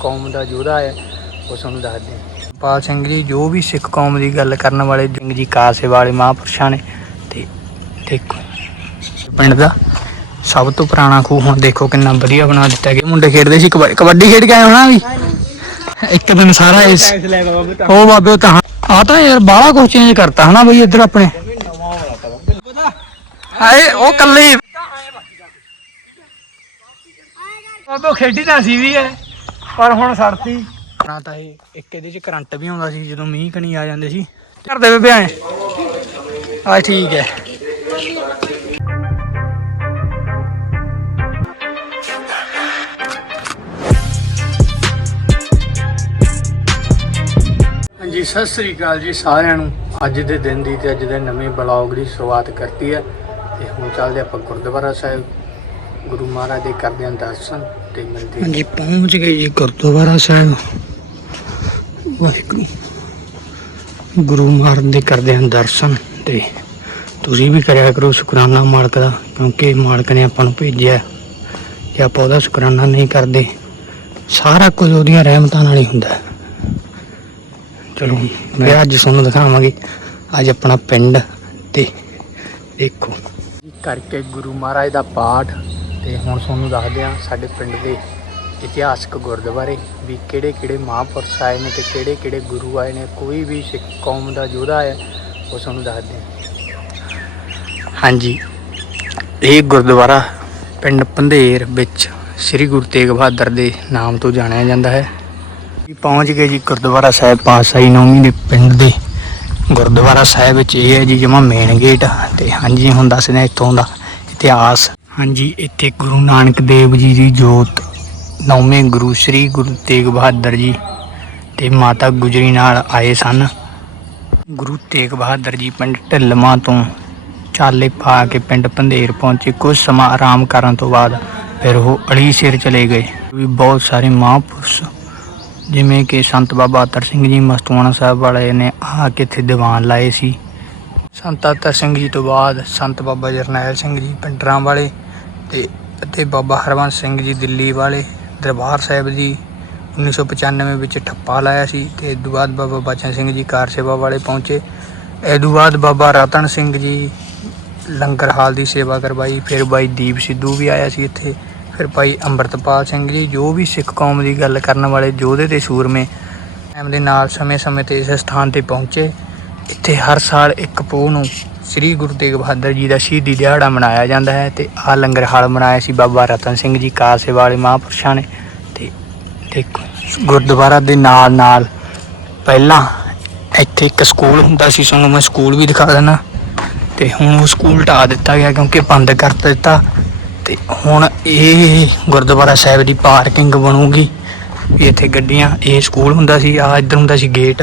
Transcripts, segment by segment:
ਕੌਮ ਦਾ ਯੋਧਾ ਹੈ, ਉਹ ਤੁਹਾਨੂੰ ਦੱਸਦੇ ਹਾਂ ਪਾਲ ਸਿੰਘ ਜੀ, ਜੋ ਵੀ ਸਿੱਖ ਕੌਮ ਦੀ ਗੱਲ ਕਰਨ ਵਾਲੇ ਸਿੰਘ ਜੀ ਕਾਸੇ ਵਾਲੇ ਮਹਾਂਪੁਰਸ਼ਾਂ ਨੇ, ਤੇ ਦੇਖੋ। ਪਿੰਡ ਦਾ ਸਭ ਤੋਂ ਪੁਰਾਣਾ ਖੂਹ ਹੁਣ ਦੇਖੋ ਕਿੰਨਾ ਵਧੀਆ ਬਣਾ ਦਿੱਤਾ ਗਿਆ। ਮੁੰਡੇ ਖੇਡਦੇ ਸੀ ਕਬੱਡੀ ਖੇਡ ਕੇ ਆਏ ਹੋਣਾ ਵੀ? ਇੱਕ ਦਿਨ ਸਾਰਾ ਇਸ ਉਹ ਬਾਬੇ ਉਹ ਤਾਂ ਆ ਤਾਂ ਯਾਰ ਬਾਹਲਾ ਕੁਝ ਚੇਂਜ ਕਰਤਾ ਹਨਾ ਬਈ ਇੱਧਰ ਆਪਣੇ। ਹਾਏ, ਉਹ ਕੱਲੇ। ਬਾਬੇ ਖੇਡੀ ਤਾਂ ਸੀ ਵੀ ਹੈ ਪਰ ਹੁਣ ਸੜਤੀ। ਨਾ ਤਾਂ ਇਹ ਇੱਕ ਇਹਦੇ ਚ ਕਰੰਟ ਵੀ ਆਉਂਦਾ ਸੀ ਜਦੋਂ ਮੀਂਹ ਕਣੀ ਆ ਜਾਂਦੇ ਸੀ। ਕਰਦੇ ਬੇਬੇ ਐ ਆ ਠੀਕ ਹੈ। ਹਾਂਜੀ ਸਤਿ ਸ੍ਰੀ ਅਕਾਲ ਜੀ ਸਾਰਿਆਂ ਨੂੰ। ਅੱਜ ਦੇ ਦਿਨ ਦੀ ਤੇ ਅੱਜ ਦੇ ਨਵੇਂ ਬਲੌਗ ਦੀ ਸ਼ੁਰੂਆਤ ਕਰਤੀ ਹੈ। ਤੇ ਹੁਣ ਚੱਲਦੇ ਆਪਾਂ ਗੁਰਦੁਆਰਾ ਸਾਹਿਬ। ਗੁਰੂ ਮਹਾਰਾਜ ਦੇ ਕਰਦੇ ਦਰਸ਼ਨ ਤੇ ਮਿਲਦੇ ਹਾਂਜੀ ਪਹੁੰਚ ਗਏ ਜੀ ਗੁਰਦੁਆਰਾ ਸਾਹਿਬ। ਵਾਹਿਗੁਰੂ। ਗੁਰੂ ਮਹਾਰਾਜ ਦੇ ਕਰਦੇ ਦਰਸ਼ਨ ਤੇ ਤੁਸੀਂ ਵੀ ਕਰਿਆ ਕਰੋ ਸ਼ੁਕਰਾਨਾ ਮਾਲਕ ਦਾ ਕਿਉਂਕਿ ਮਾਲਕ ਨੇ ਆਪਾਂ ਨੂੰ ਭੇਜਿਆ ਜੇ ਆਪਾਂ ਉਹਦਾ ਸ਼ੁਕਰਾਨਾ ਨਹੀਂ ਕਰਦੇ। ਸਾਰਾ ਕੁਝ ਉਹਦੀਆਂ ਰਹਿਮਤਾਂ ਨਾਲ ਹੀ ਹੁੰਦਾ। ਚਲੋ ਮੈਂ ਅੱਜ ਤੁਹਾਨੂੰ ਦਿਖਾਵਾਂਗੇ। ਅੱਜ ਆਪਣਾ ਪਿੰਡ ਤੇ ਦੇਖੋ। ਕਰਕੇ ਗੁਰੂ ਮਹਾਰਾਜ ਦਾ ਪਾਠ ਤੇ ਹੁਣ ਤੁਹਾਨੂੰ ਦੱਸਦੇ ਹਾਂ ਸਾਡੇ ਪਿੰਡ ਦੇ ਇਤਿਹਾਸਕ ਗੁਰਦੁਆਰੇ ਵੀ ਕਿਹੜੇ ਕਿਹੜੇ ਮਹਾਂਪੁਰਸ਼ ਆਏ ਨੇ ਤੇ ਕਿਹੜੇ ਕਿਹੜੇ ਗੁਰੂ ਆਏ ਨੇ, ਕੋਈ ਵੀ ਸਿੱਖ ਕੌਮ ਦਾ ਯੋਧਾ ਹੈ, ਉਹ ਤੁਹਾਨੂੰ ਦੱਸਦੇ ਹਾਂ। ਹਾਂਜੀ, ਇਹ ਗੁਰਦੁਆਰਾ ਪਿੰਡ ਪੰਧੇਰ ਵਿੱਚ ਸ੍ਰੀ ਗੁਰੂ ਤੇਗ ਬਹਾਦਰ ਦੇ ਨਾਮ ਤੋਂ ਜਾਣਿਆ ਜਾਂਦਾ ਹੈ। ਵੀ ਪਹੁੰਚ ਗਏ ਜੀ ਗੁਰਦੁਆਰਾ ਸਾਹਿਬ ਪਾਤਸ਼ਾਹੀ ਨੌਵੀਂ ਦੇ ਪਿੰਡ ਦੇ। ਗੁਰਦੁਆਰਾ ਸਾਹਿਬ ਵਿੱਚ ਇਹ ਹੈ ਜੀ ਜਮਾ ਮੇਨ ਗੇਟ ਤੇ ਹਾਂਜੀ ਹੁਣ ਦੱਸਦੇ ਹਾਂ ਇੱਥੋਂ ਦਾ ਇਤਿਹਾਸ ਹਾਂਜੀ, ਇੱਥੇ ਗੁਰੂ ਨਾਨਕ ਦੇਵ ਜੀ ਦੀ ਜੋਤ, ਨੌਵੇਂ ਗੁਰੂ ਸ੍ਰੀ ਗੁਰੂ ਤੇਗ ਬਹਾਦਰ ਜੀ ਤੇ ਮਾਤਾ ਗੁਜਰੀ ਨਾਲ ਆਏ ਸਨ। ਗੁਰੂ ਤੇਗ ਬਹਾਦਰ ਜੀ ਪਿੰਡ ਢਿੱਲਵਾਂ ਤੋਂ ਚਾਲੇ ਪਾ ਕੇ ਪਿੰਡ ਪੰਧੇਰ ਪਹੁੰਚੇ। ਕੁਝ ਸਮਾਂ ਆਰਾਮ ਕਰਨ ਤੋਂ ਬਾਅਦ ਫਿਰ ਉਹ ਅਲੀ ਸਿਰ ਚਲੇ ਗਏ। ਵੀ ਬਹੁਤ ਸਾਰੇ ਮਹਾਂਪੁਰਸ਼, ਜਿਵੇਂ ਕਿ ਸੰਤ ਬਾਬਾ ਅਤਰ ਸਿੰਘ ਜੀ ਮਸਤੂਆਣਾ ਸਾਹਿਬ ਵਾਲੇ ਨੇ ਆ ਕੇ ਇੱਥੇ ਦੀਵਾਨ ਲਾਏ ਸੀ। ਸੰਤ ਅਤਰ ਸਿੰਘ ਜੀ ਤੋਂ ਬਾਅਦ ਸੰਤ ਬਾਬਾ ਜਰਨੈਲ ਸਿੰਘ ਜੀ, ਪਿੰਡਰਾਂ ਵਾਲੇ ਤੇ ਅਤੇ ਬਾਬਾ ਹਰਬੰਸ ਸਿੰਘ ਜੀ ਦਿੱਲੀ ਵਾਲੇ ਦਰਬਾਰ ਸਾਹਿਬ ਜੀ 1995 ਵਿੱਚ ਠੱਪਾ ਲਾਇਆ ਸੀ ਤੇ ਇਹ ਤੋਂ ਬਾਅਦ ਬਾਬਾ ਬਚਨ ਸਿੰਘ ਜੀ ਕਾਰ ਸੇਵਾ ਵਾਲੇ ਪਹੁੰਚੇ। ਇਹ ਤੋਂ ਬਾਅਦ ਬਾਬਾ ਰਤਨ ਸਿੰਘ ਜੀ ਲੰਗਰ ਹਾਲ ਦੀ ਸੇਵਾ ਕਰਵਾਈ, ਫਿਰ ਬਾਈ ਦੀਪ ਸਿੱਧੂ ਵੀ ਆਇਆ ਸੀ ਇੱਥੇ, ਫਿਰ ਭਾਈ ਅੰਮ੍ਰਿਤਪਾਲ ਸਿੰਘ ਜੀ, ਜੋ ਵੀ ਸਿੱਖ ਕੌਮ ਦੀ ਗੱਲ ਕਰਨ ਵਾਲੇ ਯੋਧੇ ਤੇ ਸੂਰਮੇ ਟਾਈਮ ਦੇ ਨਾਲ ਸਮੇਂ-ਸਮੇਂ ਤੇ ਇਸ ਸਥਾਨ ਤੇ ਪਹੁੰਚੇ। ਇੱਥੇ ਹਰ ਸਾਲ ਇੱਕ ਪੋਹ ਨੂੰ ਸ੍ਰੀ ਗੁਰੂ ਤੇਗ ਬਹਾਦਰ ਜੀ ਦਾ ਸ਼ਹੀਦੀ ਦਿਹਾੜਾ ਮਨਾਇਆ ਜਾਂਦਾ ਹੈ ਤੇ ਆ ਲੰਗਰ ਹਾਲ ਮਨਾਇਆ ਸੀ ਬਾਬਾ ਰਤਨ ਸਿੰਘ ਜੀ ਕਾਸੇ ਵਾਲੇ ਮਹਾਂਪੁਰਸ਼ਾਂ ਨੇ ਤੇ ਦੇਖੋ, ਗੁਰਦੁਆਰਾ ਦੇ ਨਾਲ ਨਾਲ ਪਹਿਲਾਂ ਇੱਥੇ ਇੱਕ ਸਕੂਲ ਹੁੰਦਾ ਸੀ, ਤੁਹਾਨੂੰ ਮੈਂ ਸਕੂਲ ਵੀ ਦਿਖਾ ਦਿੰਦਾ। ਤੇ ਹੁਣ ਉਹ ਸਕੂਲ ਢਾ ਦਿੱਤਾ ਗਿਆ ਕਿਉਂਕਿ ਬੰਦ ਕਰ ਦਿੱਤਾ। ਤੇ ਹੁਣ ਇਹ ਗੁਰਦੁਆਰਾ ਸਾਹਿਬ ਦੀ ਪਾਰਕਿੰਗ ਬਣੂਗੀ। ਵੀ ਇੱਥੇ ਗੱਡੀਆਂ, ਇਹ ਸਕੂਲ ਹੁੰਦਾ ਸੀ ਆ ਇੱਧਰ ਹੁੰਦਾ ਸੀ ਗੇਟ।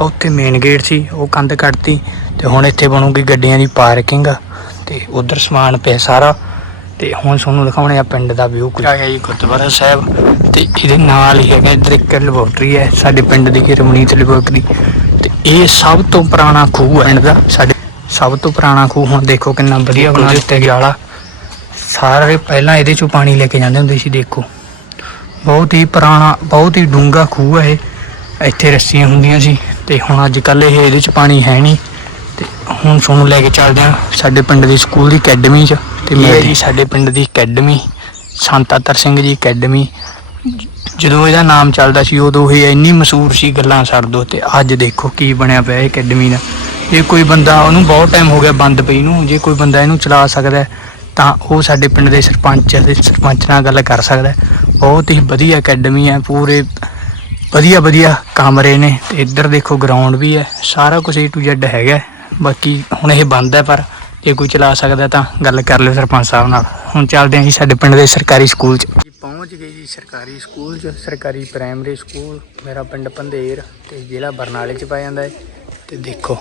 ਉੱਥੇ ਮੇਨ ਗੇਟ ਸੀ ਉਹ ਕੰਧ ਕੱਢਤੀ ਤੇ ਹੁਣ ਇੱਥੇ ਬਣੂਗੀ ਗੱਡੀਆਂ ਦੀ ਪਾਰਕਿੰਗ ਤੇ ਉਧਰ ਸਮਾਨ ਪਿਆ ਸਾਰਾ ਤੇ ਹੁਣ ਤੁਹਾਨੂੰ ਦਿਖਾਉਣੇ ਆ ਪਿੰਡ ਦਾ ਵਿਊ ਕੁਝ ਆ ਗਿਆ ਜੀ ਗੁਰਦੁਆਰਾ ਸਾਹਿਬ ਤੇ ਇਹਦੇ ਨਾਲ ਹੀ ਹੈਗਾ ਇੱਧਰ ਇੱਕ ਲੈਬੋਰਟਰੀ ਹੈ ਸਾਡੇ ਪਿੰਡ ਦੀ ਰਮਣੀਤ ਲੈਬੋਰਟਰੀ ਤੇ ਇਹ ਸਭ ਤੋਂ ਪੁਰਾਣਾ ਖੂਹ ਹੈ ਪਿੰਡ ਦਾ। ਸਾਡੇ ਸਭ ਤੋਂ ਪੁਰਾਣਾ ਖੂਹ ਹੁਣ ਦੇਖੋ ਕਿੰਨਾ ਵਧੀਆ ਬਣਾ ਦਿੱਤਾ ਗਿਆ ਵਾਲਾ। ਸਾਰੇ ਪਹਿਲਾਂ ਇਹਦੇ ਚੋਂ ਪਾਣੀ ਲੈ ਕੇ ਜਾਂਦੇ ਹੁੰਦੇ ਸੀ ਦੇਖੋ। ਬਹੁਤ ਹੀ ਪੁਰਾਣਾ ਬਹੁਤ ਹੀ ਡੂੰਘਾ ਖੂਹ ਹੈ ਇਹ। ਇੱਥੇ ਰੱਸੀਆਂ ਹੁੰਦੀਆਂ ਸੀ ਤੇ ਹੁਣ ਅੱਜ ਕੱਲ ਇਹ ਇਹਦੇ ਚ ਪਾਣੀ ਹੈ ਨਹੀਂ ਤੇ ਹੁਣ ਤੁਹਾਨੂੰ ਲੈ ਕੇ ਚੱਲਦੇ ਆ ਸਾਡੇ ਪਿੰਡ ਦੀ ਸਕੂਲ ਦੀ ਅਕੈਡਮੀ ਚ ਤੇ ਮੈਂ ਜੀ ਸਾਡੇ ਪਿੰਡ ਦੀ ਅਕੈਡਮੀ ਸੰਤ ਅਤਰ ਸਿੰਘ ਜੀ ਅਕੈਡਮੀ ਜਦੋਂ ਇਹਦਾ ਨਾਮ ਚੱਲਦਾ ਸੀ ਉਦੋਂ ਇਹ ਇੰਨੀ ਮਸ਼ਹੂਰ ਸੀ ਗੱਲਾਂ ਛੱਡ ਦੋ ਤੇ ਅੱਜ ਦੇਖੋ ਕੀ ਬਣਿਆ ਪਿਆ ਇਹ ਅਕੈਡਮੀ ਦਾ ਜੇ ਕੋਈ ਬੰਦਾ ਉਹਨੂੰ ਬਹੁਤ ਟਾਈਮ ਹੋ ਗਿਆ ਬੰਦ ਪਈ ਨੂੰ ਜੇ ਕੋਈ ਬੰਦਾ ਇਹਨੂੰ ਚਲਾ ਸਕਦਾ ਤਾਂ ਉਹ ਸਾਡੇ ਪਿੰਡ ਦੇ ਸਰਪੰਚ ਦੇ ਸਰਪੰਚ ਨਾਲ ਗੱਲ ਕਰ ਸਕਦਾ। ਬਹੁਤ ਹੀ ਵਧੀਆ ਅਕੈਡਮੀ ਹੈ ਪੂਰੇ ਵਧੀਆ ਵਧੀਆ ਕਮਰੇ ਨੇ ਤੇ ਇੱਧਰ ਦੇਖੋ ਗਰਾਊਂਡ ਵੀ ਹੈ, ਸਾਰਾ ਕੁਝ A to Z ਹੈਗਾ ਬਾਕੀ ਹੁਣ ਇਹ ਬੰਦ ਹੈ, ਪਰ ਜੇ ਕੋਈ ਚਲਾ ਸਕਦਾ ਤਾਂ ਗੱਲ ਕਰ ਲਿਓ ਸਰਪੰਚ ਸਾਹਿਬ ਨਾਲ। ਹੁਣ ਚੱਲਦੇ ਹਾਂ ਜੀ ਸਾਡੇ ਪਿੰਡ ਦੇ ਸਰਕਾਰੀ ਸਕੂਲ 'ਚ। ਪਹੁੰਚ ਗਏ ਜੀ ਸਰਕਾਰੀ ਸਕੂਲ 'ਚ, ਸਰਕਾਰੀ ਪ੍ਰਾਇਮਰੀ ਸਕੂਲ, ਮੇਰਾ ਪਿੰਡ ਪੰਧੇਰ ਤੇ ਜ਼ਿਲ੍ਹਾ ਬਰਨਾਲੇ 'ਚ ਪੈ ਜਾਂਦਾ ਹੈ। ਤੇ ਦੇਖੋ,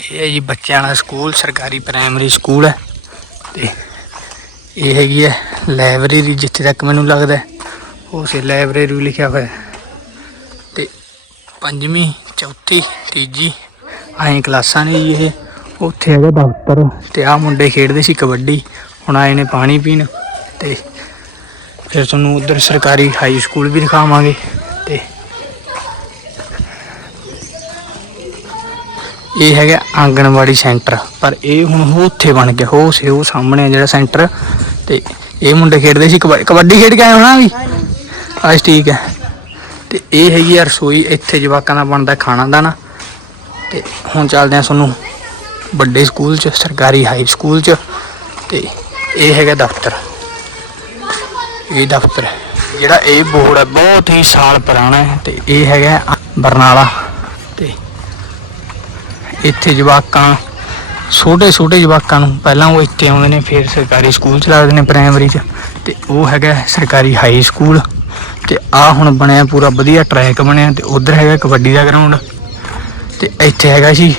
ਇਹ ਹੈ ਜੀ ਬੱਚਿਆਂ ਦਾ ਸਕੂਲ, ਸਰਕਾਰੀ ਪ੍ਰਾਇਮਰੀ ਸਕੂਲ ਹੈ। ਤੇ ਇਹ ਹੈਗੀ ਹੈ ਲਾਇਬ੍ਰੇਰੀ ਜਿੱਥੇ ਤੱਕ ਮੈਨੂੰ ਲੱਗਦਾ ਉਹ ਉਸ ਲਾਇਬ੍ਰੇਰੀ ਵੀ ਲਿਖਿਆ ਹੋਇਆ। ਹੈ ਤੇ ਪੰਜਵੀਂ, ਚੌਥੀ, ਤੀਜੀ, ਐਂ ਕਲਾਸਾਂ ਨੇ ਜੀ ਇਹ। ਉੱਥੇ ਹੈਗਾ ਦਫ਼ਤਰ ਤੇ ਆਹ ਮੁੰਡੇ ਖੇਡਦੇ ਸੀ ਕਬੱਡੀ। ਹੁਣ ਆਏ ਨੇ ਪਾਣੀ ਪੀਣ ਤੇ ਫਿਰ ਤੁਹਾਨੂੰ ਉਧਰ ਸਰਕਾਰੀ ਹਾਈ ਸਕੂਲ ਵੀ ਦਿਖਾਵਾਂਗੇ ਤੇ ਇਹ ਹੈਗਾ ਆਂਗਣਵਾੜੀ ਸੈਂਟਰ ਪਰ ਇਹ ਹੁਣ ਉਹ ਉੱਥੇ ਬਣ ਗਿਆ। ਉਹ ਸੇ ਉਹ ਸਾਹਮਣੇ ਆ ਜਿਹੜਾ ਸੈਂਟਰ ਤੇ ਇਹ ਮੁੰਡੇ ਖੇਡਦੇ ਸੀ ਕਬੱਡੀ ਕਬੱਡੀ ਖੇਡ ਕੇ ਆਏ ਹੋਣਾ ਵੀ? ਅੱਜ ਠੀਕ ਹੈ। ਤੇ ਇਹ ਹੈਗੀ ਆ ਰਸੋਈ, ਇੱਥੇ ਜਵਾਕਾਂ ਦਾ ਬਣਦਾ ਖਾਣਾ ਦਾਣਾ। ਤੇ ਹੁਣ ਚੱਲਦੇ ਆ ਤੁਹਾਨੂੰ ਵੱਡੇ ਸਕੂਲ ਚ, ਸਰਕਾਰੀ ਹਾਈ ਸਕੂਲ ਚ। ਤੇ ਇਹ ਹੈਗਾ ਦਫ਼ਤਰ। ਇਹ ਦਫ਼ਤਰ ਜਿਹੜਾ ਇਹ ਬੋਰਡ ਹੈ, ਬਹੁਤ ਹੀ ਸਾਲ ਪੁਰਾਣਾ ਹੈ। ਤੇ ਇਹ ਹੈਗਾ ਬਰਨਾਲਾ। ਤੇ ਇੱਥੇ ਜਵਾਕਾਂ ਛੋਟੇ ਛੋਟੇ ਜਵਾਕਾਂ ਨੂੰ ਪਹਿਲਾਂ ਉਹ ਇੱਥੇ ਆਉਂਦੇ ਨੇ, ਫਿਰ ਸਰਕਾਰੀ ਸਕੂਲ ਚ ਲੱਗਦੇ ਨੇ ਪ੍ਰਾਇਮਰੀ ਚ। ਤੇ ਉਹ ਹੈਗਾ ਸਰਕਾਰੀ ਹਾਈ ਸਕੂਲ ਤੇ ਆ ਹੁਣ ਬਣਿਆ ਪੂਰਾ ਵਧੀਆ ਟਰੈਕ ਬਣਿਆ ਤੇ ਉਧਰ ਹੈਗਾ ਕਬੱਡੀ ਦਾ ਗਰਾਊਂਡ ਤੇ ਇੱਥੇ ਹੈਗਾ ਸੀ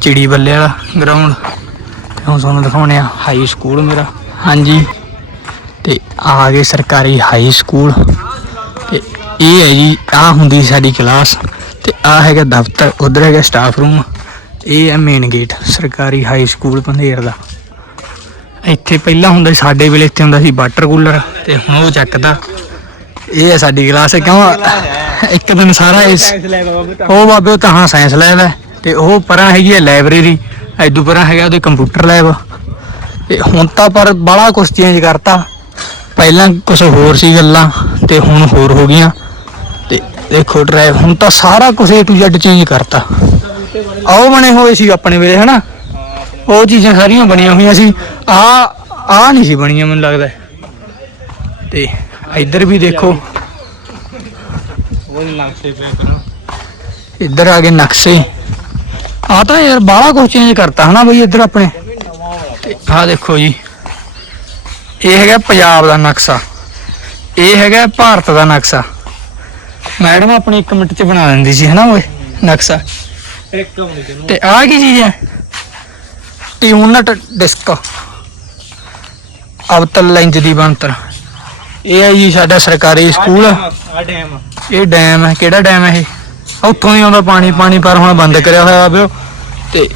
ਚਿੜੀ ਬੱਲੇ ਵਾਲਾ ਗਰਾਊਂਡ ਤੇ ਹੁਣ ਤੁਹਾਨੂੰ ਦਿਖਾਉਣੇ ਆ ਹਾਈ ਸਕੂਲ ਮੇਰਾ। ਹਾਂਜੀ। ਤੇ ਆ ਗਏ ਸਰਕਾਰੀ ਹਾਈ ਸਕੂਲ ਤੇ ਇਹ ਹੈ ਜੀ ਆ ਹੁੰਦੀ ਸਾਡੀ ਕਲਾਸ ਤੇ ਆ ਹੈਗਾ ਦਫ਼ਤਰ ਉਧਰ ਹੈਗਾ ਸਟਾਫ ਰੂਮ ਇਹ ਹੈ ਮੇਨ ਗੇਟ ਸਰਕਾਰੀ ਹਾਈ ਸਕੂਲ ਪੰਧੇਰ ਦਾ। ਇੱਥੇ ਪਹਿਲਾਂ ਹੁੰਦਾ ਸੀ ਸਾਡੇ ਵੇਲੇ ਇੱਥੇ ਹੁੰਦਾ ਸੀ ਵਾਟਰ ਕੂਲਰ ਤੇ ਹੁਣ ਉਹ ਚੱਕਦਾ। ਇਹ ਹੈ ਸਾਡੀ ਕਲਾਸ ਕਿਉਂ ਇੱਕ ਦਿਨ ਸਾਰਾ ਇਸ ਉਹ ਬਾਬੇ ਉਹ ਤਾਂ ਹਾਂ ਸਾਇੰਸ ਲੈਬ ਹੈ। ਤੇ ਉਹ ਪਰਾਂ ਹੈਗੀ ਹੈ ਲਾਇਬ੍ਰੇਰੀ ਐਦੂ ਪਰਾਂ ਹੈਗਾ ਉਹਦੇ ਕੰਪਿਊਟਰ ਲੈਬ ਤੇ ਹੁਣ ਤਾਂ ਪਰ ਬੜਾ ਕੁਝ ਚੇਂਜ ਕਰਤਾ। ਪਹਿਲਾਂ ਕੁਝ ਹੋਰ ਸੀ ਗੱਲਾਂ ਤੇ ਹੁਣ ਹੋਰ ਹੋ ਗਈਆਂ। ਤੇ ਦੇਖੋ ਡਰਾਈਵ ਹੁਣ ਤਾਂ ਸਾਰਾ ਕੁਝ A to Z ਚੇਂਜ ਕਰਤਾ। ਆਓ ਬਣੇ ਹੋਏ ਸੀ ਆਪਣੇ ਵੇਲੇ ਹਨਾ? ਉਹ ਚੀਜ਼ਾਂ ਸਾਰੀਆਂ ਬਣੀਆਂ ਹੋਈਆਂ ਸੀ। ਆ ਆ ਨਹੀਂ ਸੀ ਬਣੀਆਂ ਮੈਨੂੰ ਲੱਗਦਾ। ਤੇ ਇੱਧਰ ਵੀ ਦੇਖੋ। ਇੱਧਰ ਆ ਗਏ ਨਕਸ਼ੇ। ਆ ਤਾਂ ਯਾਰ ਬਾਹਲਾ ਕੁਝ ਚੇਂਜ ਕਰਤਾ ਹਨਾ ਬਈ ਇੱਧਰ ਆਪਣੇ। ਆ ਦੇਖੋ ਜੀ। ਇਹ ਹੈਗਾ ਪੰਜਾਬ ਦਾ ਨਕਸ਼ਾ। ਇਹ ਹੈਗਾ ਭਾਰਤ ਦਾ ਨਕਸ਼ਾ। ਮੈਡਮ ਆਪਣੀ 1 ਮਿੰਟ ਚ ਬਣਾ ਦਿੰਦੀ ਸੀ ਹਨਾ ਓਏ ਨਕਸ਼ਾ। ਇੱਕ ਤੇ ਆਹ ਕੀ ਚੀਜ਼ ਹੈ ਟਿਊਨਟ ਡਿਸਕ। ਅਵਤਲ ਲੈਂਜ ਦੀ ਬਣਤਰ। ਇਹ ਹੈ ਜੀ ਸਾਡਾ ਸਰਕਾਰੀ ਸਕੂਲ। ਆ ਡੈਮ ਇਹ ਡੈਮ ਹੈ ਕਿਹੜਾ ਡੈਮ ਹੈ ਇਹ? ਉੱਥੋਂ ਹੀ ਆਉਂਦਾ ਪਾਣੀ ਪਾਣੀ ਪਰ ਹੁਣ ਬੰਦ ਕਰਿਆ ਹੋਇਆ ਵਾ ਤੇ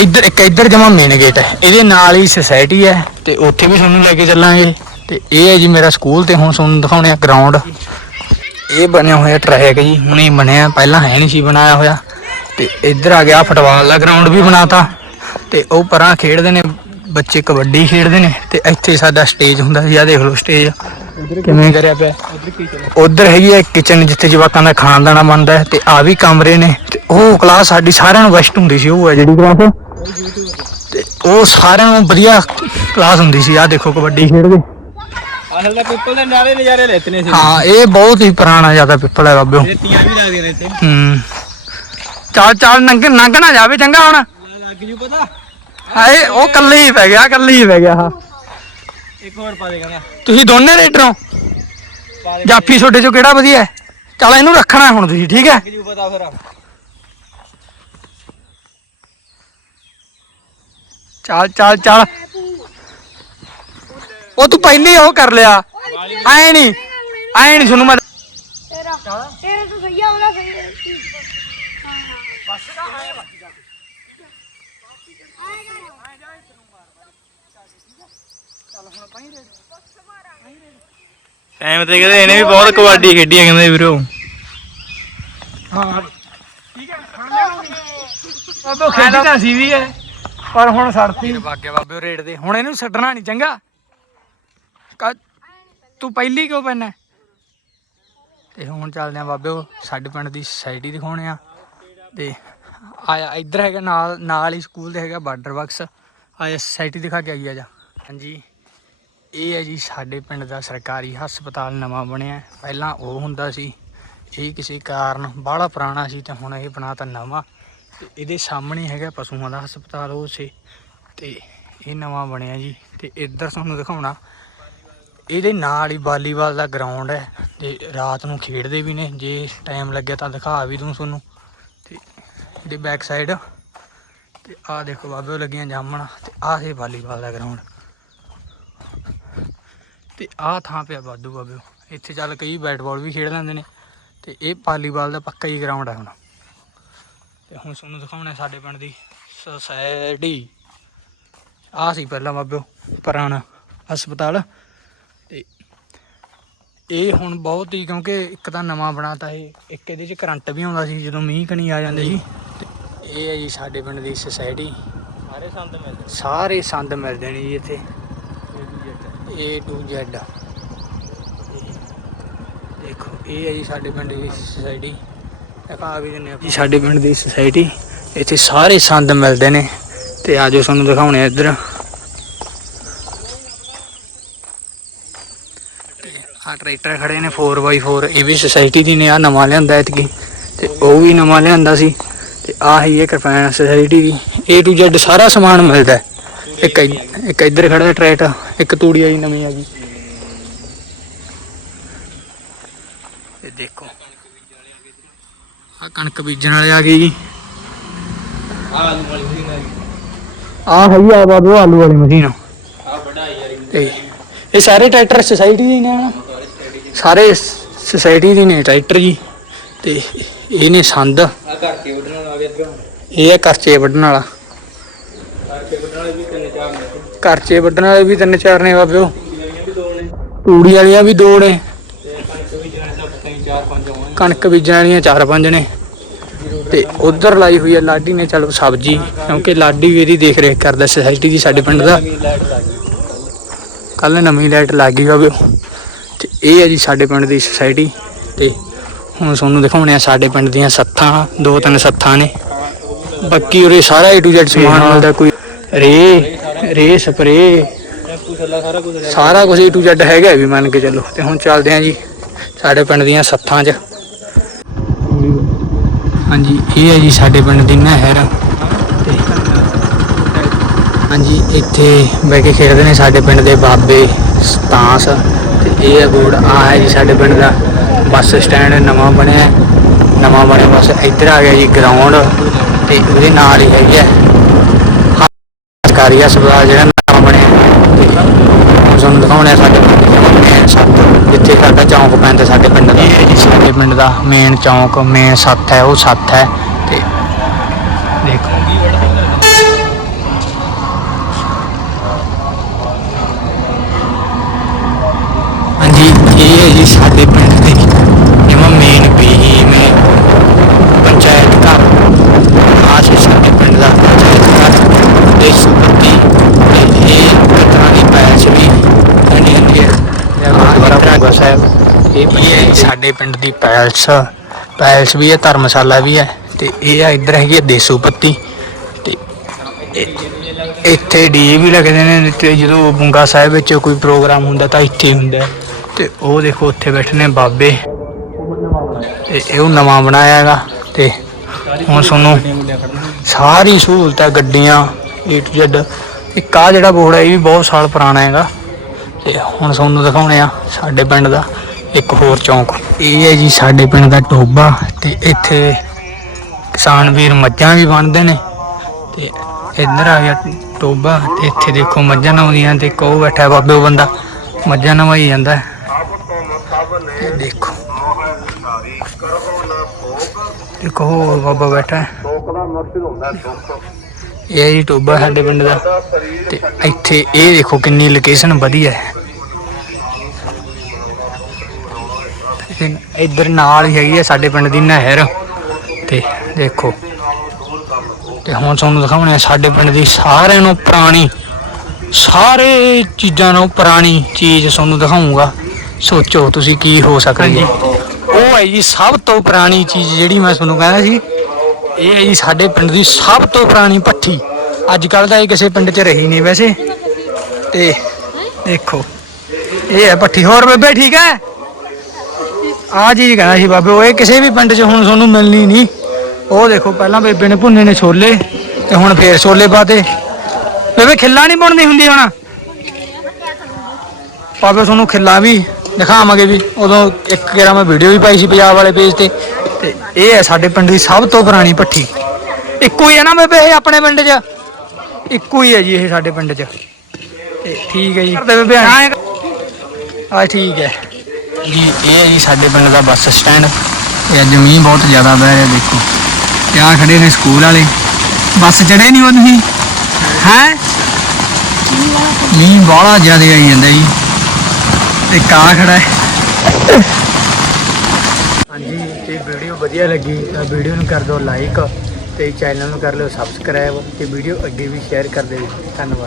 ਇੱਧਰ ਇੱਕ ਇੱਧਰ ਜਮਾ ਮੇਨ ਗੇਟ ਹੈ ਇਹਦੇ ਨਾਲ ਹੀ ਸੁਸਾਇਟੀ ਹੈ ਤੇ ਉੱਥੇ ਵੀ ਤੁਹਾਨੂੰ ਲੈ ਕੇ ਚੱਲਾਂਗੇ। ਤੇ ਇਹ ਹੈ ਜੀ ਮੇਰਾ ਸਕੂਲ ਤੇ ਹੁਣ ਤੁਹਾਨੂੰ ਦਿਖਾਉਣੇ ਆ ਗਰਾਊਂਡ ਇਹ ਬਣਿਆ ਹੋਇਆ ਟਰੈਕ ਜੀ ਹੁਣੇ ਬਣਿਆ। ਪਹਿਲਾਂ ਹੈ ਨਹੀਂ ਸੀ ਬਣਾਇਆ ਹੋਇਆ। ਤੇ ਇੱਧਰ ਆ ਗਿਆ ਫੁੱਟਬਾਲ ਦਾ ਗਰਾਊਂਡ ਵੀ ਬਣਾਤਾ। ਤੇ ਉਹ ਪਰਾਂ ਖੇਡਦੇ ਨੇ ਬੱਚੇ ਕਬੱਡੀ ਖੇਡਦੇ ਨੇ ਤੇ ਇੱਥੇ ਸਾਡਾ ਸਟੇਜ ਹੁੰਦਾ ਸੀ। ਆ ਦੇਖ ਲਓ ਸਟੇਜ ਕਿਵੇਂ? ਕਰਿਆ ਪਿਆ? ਉਧਰ ਕੀ ਚਲੋ ਉਧਰ ਹੈਗੀ ਹੈ ਕਿਚਨ ਜਿੱਥੇ ਜਵਾਕਾਂ ਦਾ ਖਾਣ ਦਾਣਾ ਬਣਦਾ ਹੈ ਤੇ ਆ ਵੀ ਕਮਰੇ ਨੇ ਤੇ ਉਹ ਕਲਾਸ ਸਾਡੀ ਸਾਰਿਆਂ ਨੂੰ ਬੈਸਟ ਹੁੰਦੀ ਸੀ ਉਹ ਹੈ ਜਿਹੜੀ ਕਲਾਸ ਤੇ ਉਹ ਸਾਰਿਆਂ ਨੂੰ ਵਧੀਆ ਕਲਾਸ ਹੁੰਦੀ ਸੀ। ਆ ਦੇਖੋ ਕਬੱਡੀ। ਖੇਡਦੇ ਅਸਲ ਦਾ ਪਿੱਪਲ ਦੇ ਨਾਲੇ ਨਜ਼ਾਰੇ ਲੈਤਨੇ ਸੀ ਹਾਂ ਇਹ ਬਹੁਤ ਹੀ ਪੁਰਾਣਾ ਜ਼ਿਆਦਾ ਪਿੱਪਲ ਹੈ ਬਾਬਿਓ। ਰੇਤੀਆਂ ਵੀ ਲੱਗਦੀਆਂ ਨੇ ਇੱਥੇ। ਹੂੰ। ਚੱਲ ਚੱਲ ਨੰਗ ਨੰਗ ਨਾ ਜਾਵੇ ਚੰਗਾ ਹੁਣ। ਲੱਗ ਜੂ ਪਤਾ। ਹਾਏ ਉਹ ਕੱਲੇ ਹੀ ਪੈ ਗਿਆ ਕੱਲੇ ਹੀ ਪੈ ਗਿਆ ਹਾਂ। ਇੱਕ ਹੋਰ ਪਾ ਦੇ ਕਹਿੰਦਾ। ਤੁਸੀਂ ਦੋਨੇ ਰੇਡਰੋਂ? ਪਾ ਦੇ ਜਾਫੀ ਛੋਟੇ ਚੋਂ ਕਿਹੜਾ ਵਧੀਆ ਹੈ? ਚੱਲ ਇਹਨੂੰ ਰੱਖਣਾ ਹੁਣ ਤੁਸੀਂ ਠੀਕ ਹੈ? ਲੱਗ ਜੂ ਪਤਾ ਫਿਰ। ਚੱਲ ਚੱਲ ਚੱਲ। ਉਹ ਤੂੰ ਪਹਿਲੇ ਉਹ ਕਰ ਲਿਆ। ਐ ਨਹੀਂ ਐ ਨਹੀਂ ਸੁਣੂ ਮੈਂ। ਤੇਰਾ। ਤੇਰਾ ਤਾਂ ਸਹੀ ਆ ਉਹਦਾ ਸਹੀ ਹੈ। ਟਾਈਮ ਤੇ ਕਹਿੰਦੇ ਇਹਨੇ ਵੀ ਬਹੁਤ ਕਬੱਡੀ ਖੇਡੀ ਆ ਕਹਿੰਦੇ ਵੀਰੋ। ਹਾਂ। ਠੀਕ ਹੈ ਉਹ ਖੇਡਦਾ ਸੀ ਵੀ ਹੈ ਪਰ ਹੁਣ ਸੜਤੀ। ਵਾਗੇ ਬਾਬੇ ਰੇਡ ਦੇ ਹੁਣ ਇਹਨੂੰ ਛੱਡਣਾ ਨਹੀਂ ਚੰਗਾ? ਤੂੰ ਪਹਿਲੀ ਕਿਉਂ ਪੈਣਾ? ਤੇ ਹੁਣ ਚੱਲਦੇ ਆ ਬਾਬੇ ਸਾਡੇ ਪਿੰਡ ਦੀ ਸੁਸਾਇਟੀ ਦਿਖਾਉਣੇ ਆ। ਤੇ ਆਇਆ, ਇੱਧਰ ਹੈਗਾ ਨਾਲ ਨਾਲ ਹੀ ਸਕੂਲ ਦੇ ਹੈਗਾ ਬਾਰਡਰ ਬਾਕਸ। ਆਇਆ ਸੁਸਾਇਟੀ ਦਿਖਾ ਕੇ ਆਈ ਆ ਜਾ ਹਾਂਜੀ, ਇਹ ਹੈ ਜੀ ਸਾਡੇ ਪਿੰਡ ਦਾ ਸਰਕਾਰੀ ਹਸਪਤਾਲ, ਨਵਾਂ ਬਣਿਆ। ਪਹਿਲਾਂ ਉਹ ਹੁੰਦਾ ਸੀ, ਇਹ ਕਿਸੇ ਕਾਰਨ ਬਾਹਲਾ ਪੁਰਾਣਾ ਸੀ ਤੇ ਹੁਣ ਇਹ ਬਣਾਤਾ ਨਵਾਂ। ਤੇ ਇਹਦੇ ਸਾਹਮਣੇ ਹੈਗਾ ਪਸ਼ੂਆਂ ਦਾ ਹਸਪਤਾਲ ਉਹ ਸੀ ਤੇ ਇਹ ਨਵਾਂ ਬਣਿਆ ਜੀ। ਤੇ ਇੱਧਰ ਤੁਹਾਨੂੰ ਦਿਖਾਉਣਾ, ਇਹਦੇ ਨਾਲ ਹੀ ਵਾਲੀਬਾਲ ਦਾ ਗਰਾਊਂਡ ਹੈ। ਤੇ ਰਾਤ ਨੂੰ ਖੇਡਦੇ ਵੀ ਨੇ, ਜੇ ਟਾਈਮ ਲੱਗਿਆ ਤਾਂ ਦਿਖਾ ਵੀ ਦੂੰ ਤੁਹਾਨੂੰ। ਇਹਦੇ ਬੈਕ ਸਾਈਡ ਤੇ ਆਹ ਦੇਖੋ ਬਾਬੇ ਲੱਗੀਆਂ ਜਾਮਣਾ, ਤੇ ਆਹ ਸੀ ਵਾਲੀਬਾਲ ਦਾ ਗਰਾਊਂਡ ਤੇ ਆਹ ਥਾਂ ਪਿਆ ਬਾਦੂ ਬਾਬੇ ਇੱਥੇ ਚੱਲ ਕਈ ਬੈਟ ਬਾਲ ਵੀ ਖੇਡ ਲੈਂਦੇ ਨੇ। ਤੇ ਇਹ ਵਾਲੀਬਾਲ ਦਾ ਪੱਕਾ ਹੀ ਗਰਾਊਂਡ ਹੈ ਹੁਣ। ਤੇ ਹੁਣ ਤੁਹਾਨੂੰ ਦਿਖਾਉਣਾ ਸਾਡੇ ਪਿੰਡ ਦੀ ਸੋਸਾਇਟੀ ਆਹ ਸੀ ਪਹਿਲਾਂ ਬਾਬਿਓ ਪੁਰਾਣਾ ਹਸਪਤਾਲ। ਤੇ ਇਹ ਹੁਣ ਬਹੁਤ ਹੀ, ਕਿਉਂਕਿ ਇੱਕ ਤਾਂ ਨਵਾਂ ਬਣਾਤਾ ਇਹ, ਇੱਕ ਇਹਦੇ 'ਚ ਕਰੰਟ ਵੀ ਆਉਂਦਾ ਸੀ, ਜਦੋਂ ਮੀਂਹ ਕਣੀ ਆ ਜਾਂਦੇ ਸੀ। ਇਹ ਹੈ ਜੀ ਸਾਡੇ ਪਿੰਡ ਦੀ ਸੁਸਾਇਟੀ ਸਾਰੇ ਸੰਦ ਮਿਲਦੇ ਸਾਰੇ ਸੰਦ ਮਿਲਦੇ ਨੇ ਜੀ ਇੱਥੇ। A to Z ਦੇਖੋ ਇਹ ਹੈ ਜੀ ਸਾਡੇ ਪਿੰਡ ਦੀ ਸੁਸਾਇਟੀ ਦਿਖਾ ਵੀ ਦਿੰਨੇ ਜੀ ਸਾਡੇ ਪਿੰਡ ਦੀ ਸੁਸਾਇਟੀ ਇੱਥੇ ਸਾਰੇ ਸੰਦ ਮਿਲਦੇ ਨੇ। ਤੇ ਆਜੋ ਤੁਹਾਨੂੰ ਦਿਖਾਉਣੇ ਆ ਇੱਧਰ। ਆ ਟਰੈਕਟਰ ਖੜੇ ਨੇ 4x4 ਇਹ ਵੀ ਸੁਸਾਇਟੀ ਦੀ ਨੇ ਆ ਨਵਾਂ ਲਿਆਂਦਾ ਇਤਕੀ ਤੇ ਉਹ ਵੀ ਨਵਾਂ ਲਿਆਂਦਾ ਸੀ। ਤੇ ਆ ਹੀ ਕਿਰਪਾਨ ਸੁਸਾਇਟੀ ਦੀ A to Z ਸਾਰਾ ਸਮਾਨ ਮਿਲਦਾ ਹੈ। ਇੱਕ ਇ- ਇੱਕ ਇੱਧਰ ਖੜਾ ਹੈ ਟਰੈਕਟਰ, ਇੱਕ ਤੂੜੀ ਆਈ ਨਵੀਂ ਆ ਗਈ। ਇਹ ਦੇਖੋ। ਆ ਕਣਕ ਬੀਜਣ ਵਾਲੇ ਆ ਗਏ ਜੀ। ਆਲੂ ਵਾਲੀ ਮਸ਼ੀਨ ਆ ਗਈ ਆ ਹੈਗੀ ਆ ਬਾਬੂ ਆਲੂ ਵਾਲੀ ਮਸ਼ੀਨ। ਆ ਵਢਾਈ ਵਾਲੀ ਤੇ ਇਹ ਸਾਰੇ ਟਰੈਕਟਰ ਸੁਸਾਇਟੀ ਦੇ ਨੇ ਨਾ ਸਾਰੇ ਸੁਸਾਇਟੀ ਦੇ ਨੇ ਟਰੈਕਟਰ ਜੀ। ਤੇ ਇਹ ਨੇ ਸੰਦ। ਆ ਕਰਕੇ ਵੱਢਣ ਆ ਗਿਆ ਇੱਧਰੋਂ? ਇਹ ਹੈ ਕਰਚੇ ਵੱਢਣ ਵਾਲਾ। ਕਰਕੇ ਵੱਢਣ ਵਾਲੇ ਵੀ ਤਿੰਨ ਚਾਰ ਨੇ ਕਰਚੇ ਵੱਢਣ ਵਾਲੇ ਵੀ ਤਿੰਨ ਚਾਰ ਨੇ ਬਾਬਿਓ। ਕੁੜੀਆਂ ਵੀ ਦੋ ਨੇ। ਤੂੜੀ ਵਾਲੀਆਂ ਵੀ ਦੋ ਨੇ। ਤੇ ਕਣਕ ਵੀ ਤਿੰਨ ਚਾਰ ਪੰਜ ਹੋਣਗੇ ਕਣਕ ਬੀਜਣ ਵਾਲੀਆਂ ਚਾਰ ਪੰਜ ਨੇ। ਤੇ ਉਧਰ ਲਾਈ ਹੋਈ ਹੈ ਲਾਡੀ ਨੇ ਚਲੋ ਸਬਜ਼ੀ ਕਿਉਂਕਿ ਲਾਡੀ ਵੀ ਇਹਦੀ ਦੇਖ ਰੇਖ ਕਰਦਾ ਸੁਸਾਇਟੀ ਦੀ ਸਾਡੇ ਪਿੰਡ ਦਾ। ਲਾਈਟ ਲੱਗ ਗਈ। ਕੱਲ ਨਵੀਂ ਲਾਈਟ ਲੱਗ ਗਈ ਬਾਬਿਓ। ਤੇ ਇਹ ਹੈ ਜੀ ਸਾਡੇ ਪਿੰਡ ਦੀ ਸੁਸਾਇਟੀ। ਤੇ ਹੁਣ ਤੁਹਾਨੂੰ ਦਿਖਾਉਣੇ ਆ ਸਾਡੇ ਪਿੰਡ ਦੀਆਂ ਸੱਥਾਂ ਦੋ ਤਿੰਨ ਸੱਥਾਂ ਨੇ। ਬਾਕੀ ਉਰੇ ਸਾਰਾ A to Z ਸਮਾਨ ਮਿਲਦਾ ਕੋਈ ਰੇ ਰੇ ਸਪਰੇ ਸਾਰਾ ਕੁਝ A to Z ਹੈਗਾ ਵੀ ਮੰਨ ਕੇ ਚੱਲੋ। ਤੇ ਹੁਣ ਚੱਲਦੇ ਆਂ ਜੀ ਸਾਡੇ ਪਿੰਡ ਦੀਆਂ ਸੱਥਾਂ 'ਚ। ਹਾਂਜੀ ਇਹ ਹੈ ਜੀ ਸਾਡੇ ਪਿੰਡ ਦੀ ਨਹਿਰ। ਤੇ ਹਾਂਜੀ ਇੱਥੇ ਬਹਿ ਕੇ ਖੇਡਦੇ ਨੇ ਸਾਡੇ ਪਿੰਡ ਦੇ ਬਾਬੇ ਤਾਂਸ ਤੇ ਇਹ ਹੈ ਬੋਰਡ ਆ ਹੈ ਜੀ ਸਾਡੇ ਪਿੰਡ ਦਾ। ਬੱਸ ਸਟੈਂਡ ਨਵਾਂ ਬਣਿਆ। ਨਵਾਂ ਬਣਿਆ ਬੱਸ ਇੱਧਰ ਆ ਗਿਆ ਜੀ ਗਰਾਊਂਡ ਤੇ ਉਹਦੇ ਨਾਲ ਹੀ ਹੈਗੀ ਹੈ। ਸਰਕਾਰੀ ਹਸਪਤਾਲ ਜਿਹੜਾ ਨਵਾਂ ਬਣਿਆ। ਤੇ ਤੁਹਾਨੂੰ ਦਿਖਾਉਣਾ ਸਾਡੇ ਮੇਨ ਸੱਤ ਜਿੱਥੇ ਸਾਡਾ ਚੌਂਕ ਪੈਂਦਾ ਸਾਡੇ ਪਿੰਡ ਦਾ। ਇਹ ਜੀ ਸਾਡੇ ਪਿੰਡ ਦਾ ਮੇਨ ਚੌਂਕ ਮੇਨ ਸੱਤ ਹੈ ਉਹ ਸੱਤ ਹੈ। ਤੇ ਦੇਖੋ। ਹਾਂਜੀ ਇਹ ਹੈ ਜੀ ਸਾਡੇ ਪਿੰਡ ਦੇ ਜਿਵੇਂ ਮੇਨ ਪੀ ਮੇ ਪੰਚਾਇਤ ਘਰ ਆਹ ਸੀ ਸਾਡੇ ਪਿੰਡ ਦਾ ਪੰਚਾਇਤ ਘਰ ਦੇ ਸੁਪਤੀ ਤੇ ਇਹ ਕਟਾਣੀ ਪੈਚ ਵੀ ਬਣੀ ਹੁੰਦੀ ਹੈ ਗੁਰਦੁਆਰਾ ਭੋਗਾ ਸਾਹਿਬ ਇਹ ਵੀ ਹੈ ਸਾਡੇ ਪਿੰਡ ਦੀ ਪੈਲਸ ਪੈਲਸ ਵੀ ਹੈ, ਧਰਮਸ਼ਾਲਾ ਵੀ ਹੈ ਤੇ ਇਹ ਆ ਇੱਧਰ ਹੈਗੀ ਹੈ ਦੇਸੂ ਪੱਤੀ। ਤੇ ਇਹ- ਇੱਥੇ ਡੀ ਵੀ ਲੱਗਦੇ ਨੇ, ਤੇ ਜਦੋਂ ਬੁੰਗਾ ਸਾਹਿਬ ਵਿੱਚ ਕੋਈ ਪ੍ਰੋਗਰਾਮ ਹੁੰਦਾ ਤਾਂ ਇੱਥੇ ਹੀ ਹੁੰਦਾ। ਹੈ। ਤੇ ਉਹ ਦੇਖੋ, ਉੱਥੇ ਬੈਠੇ ਨੇ ਬਾਬੇ। ਤੇ ਇਹ ਉਹ ਨਵਾਂ ਬਣਾਇਆ ਹੈਗਾ ਤੇ ਹੁਣ ਤੁਹਾਨੂੰ ਸਾਰੀ ਸਹੂਲਤਾਂ ਗੱਡੀਆਂ ਏ ਟੂ Z ਇੱਕ ਆ ਜਿਹੜਾ ਬੋਰਡ ਹੈ, ਇਹ ਵੀ ਬਹੁਤ ਸਾਲ ਪੁਰਾਣਾ ਹੈਗਾ। ਤੇ ਹੁਣ ਤੁਹਾਨੂੰ ਦਿਖਾਉਣੇ ਆ ਸਾਡੇ ਪਿੰਡ ਦਾ। ਇੱਕ ਹੋਰ ਚੌਂਕ। ਇਹ ਹੈ ਜੀ ਸਾਡੇ ਪਿੰਡ ਦਾ ਟੋਬਾ ਤੇ ਇੱਥੇ ਕਿਸਾਨ ਵੀਰ ਮੱਝਾਂ ਵੀ ਬੰਨਦੇ ਨੇ ਤੇ ਇੱਧਰ ਆ ਗਿਆ ਟੋਬਾ ਤੇ ਇੱਥੇ ਦੇਖੋ ਮੱਝਾਂ ਨਵਾਉਂਦੀਆਂ ਤੇ ਕੋ ਬੈਠਾ ਬਾਬੇ ਉਹ ਬੰਦਾ, ਮੱਝਾਂ ਨਵਾਈ ਜਾਂਦਾ। ਤੇ ਦੇਖੋ। ਇੱਕ ਹੋਰ ਬਾਬਾ ਬੈਠਾ। ਇਹ ਹੈ ਜੀ ਟੋਬਾ ਸਾਡੇ ਪਿੰਡ ਦਾ ਤੇ ਇੱਥੇ ਇਹ ਦੇਖੋ ਕਿੰਨੀ ਲੋਕੇਸ਼ਨ ਵਧੀਆ ਹੈ। ਇੱਧਰ ਨਾਲ ਹੀ ਹੈਗੀ ਆ ਸਾਡੇ ਪਿੰਡ ਦੀ ਨਹਿਰ ਤੇ ਦੇਖੋ ਤੇ ਹੁਣ ਤੁਹਾਨੂੰ ਦਿਖਾਉਣੇ ਆ ਸਾਡੇ ਪਿੰਡ ਦੀ ਸਾਰਿਆਂ ਨੂੰ ਪੁਰਾਣੀ, ਸਾਰੇ ਚੀਜ਼ਾਂ ਨੂੰ ਪੁਰਾਣੀ ਚੀਜ਼ ਤੁਹਾਨੂੰ ਦਿਖਾਉਂਗਾ ਸੋਚੋ ਤੁਸੀਂ ਕੀ ਹੋ ਸਕਦਾ ਜੀ ਉਹ ਹੈ ਜੀ ਸਭ ਤੋਂ ਪੁਰਾਣੀ ਚੀਜ਼ ਜਿਹੜੀ ਮੈਂ ਤੁਹਾਨੂੰ ਕਹਿੰਦਾ ਸੀ, ਇਹ ਹੈ ਜੀ ਸਾਡੇ ਪਿੰਡ ਦੀ ਸਭ ਤੋਂ ਪੁਰਾਣੀ ਪੱਠੀ। ਅੱਜ ਕੱਲ ਤਾਂ ਇਹ ਕਿਸੇ ਪਿੰਡ 'ਚ ਰਹੀ ਨਹੀਂ ਵੈਸੇ। ਤੇ ਦੇਖੋ ਇਹ ਹੈ ਪੱਠੀ ਹੋਰ ਬੇਬੇ ਠੀਕ ਹੈ? ਆ ਚੀਜ਼ ਕਹਿੰਦਾ ਸੀ ਬਾਬੇ, ਉਹ ਇਹ ਕਿਸੇ ਵੀ ਪਿੰਡ 'ਚ ਹੁਣ ਤੁਹਾਨੂੰ ਮਿਲਣੀ ਨਹੀਂ। ਉਹ ਦੇਖੋ, ਪਹਿਲਾਂ ਬੇਬੇ ਨੇ ਭੁੰਨੇ ਨੇ ਛੋਲੇ ਤੇ ਹੁਣ ਫੇਰ ਛੋਲੇ ਪਾਤੇ। ਬੇਬੇ, ਖਿੱਲਾ ਨਹੀਂ ਬਣਦੀ ਹੁੰਦੀ ਹੁਣ? ਬਾਬੇ, ਤੁਹਾਨੂੰ ਖਿੱਲਾ ਵੀ ਦਿਖਾਵਾਂਗੇ ਵੀ। ਉਦੋਂ ਇੱਕ ਗੇਰਾ ਮੈਂ ਵੀਡੀਓ ਵੀ ਪਾਈ ਸੀ ਪੰਜਾਬ ਵਾਲੇ ਪੇਜ ਤੇ। ਤੇ ਇਹ ਹੈ ਸਾਡੇ ਪਿੰਡ ਦੀ ਸਭ ਤੋਂ ਪੁਰਾਣੀ ਪੱਠੀ ਇੱਕੋ ਹੀ ਹੈ ਨਾ ਬੇਬੇ ਇਹ ਆਪਣੇ ਪਿੰਡ 'ਚ? ਇੱਕੋ ਹੀ ਹੈ ਜੀ ਇਹ ਸਾਡੇ ਪਿੰਡ 'ਚ। ਤੇ ਠੀਕ ਹੈ ਜੀ। ਕਰਦੇ ਬੇਬੇ ਆ ਠੀਕ ਹੈ। ਜੀ ਇਹ ਹੈ ਜੀ ਸਾਡੇ ਪਿੰਡ ਦਾ ਬੱਸ ਸਟੈਂਡ ਤੇ ਅੱਜ ਮੀਂਹ ਬਹੁਤ ਜ਼ਿਆਦਾ ਪੈ ਰਿਹਾ ਦੇਖੋ। ਤੇ ਆ ਖੜੇ ਨੇ ਸਕੂਲ ਵਾਲੇ। ਬੱਸ ਚੜੇ ਨਹੀਂ ਉਹ ਤੁਸੀਂ? ਹੈ? ਮੀਂਹ ਬਾਹਲਾ ਜ਼ਿਆਦਾ ਆਈ ਜਾਂਦਾ ਜੀ। ਇੱਕ ਆ ਖੜਾ ਹੈ। ਹਾਂਜੀ ਤੇ ਵੀਡੀਓ ਵਧੀਆ ਲੱਗੀ ਤਾਂ ਵੀਡੀਓ ਨੂੰ ਕਰ ਦਿਓ ਲਾਈਕ ਤੇ ਚੈਨਲ ਨੂੰ ਕਰ ਲਿਓ ਸਬਸਕ੍ਰਾਈਬ ਤੇ ਵੀਡੀਓ ਅੱਗੇ ਵੀ ਸ਼ੇਅਰ ਕਰ ਦਿਓ। ਧੰਨਵਾਦ।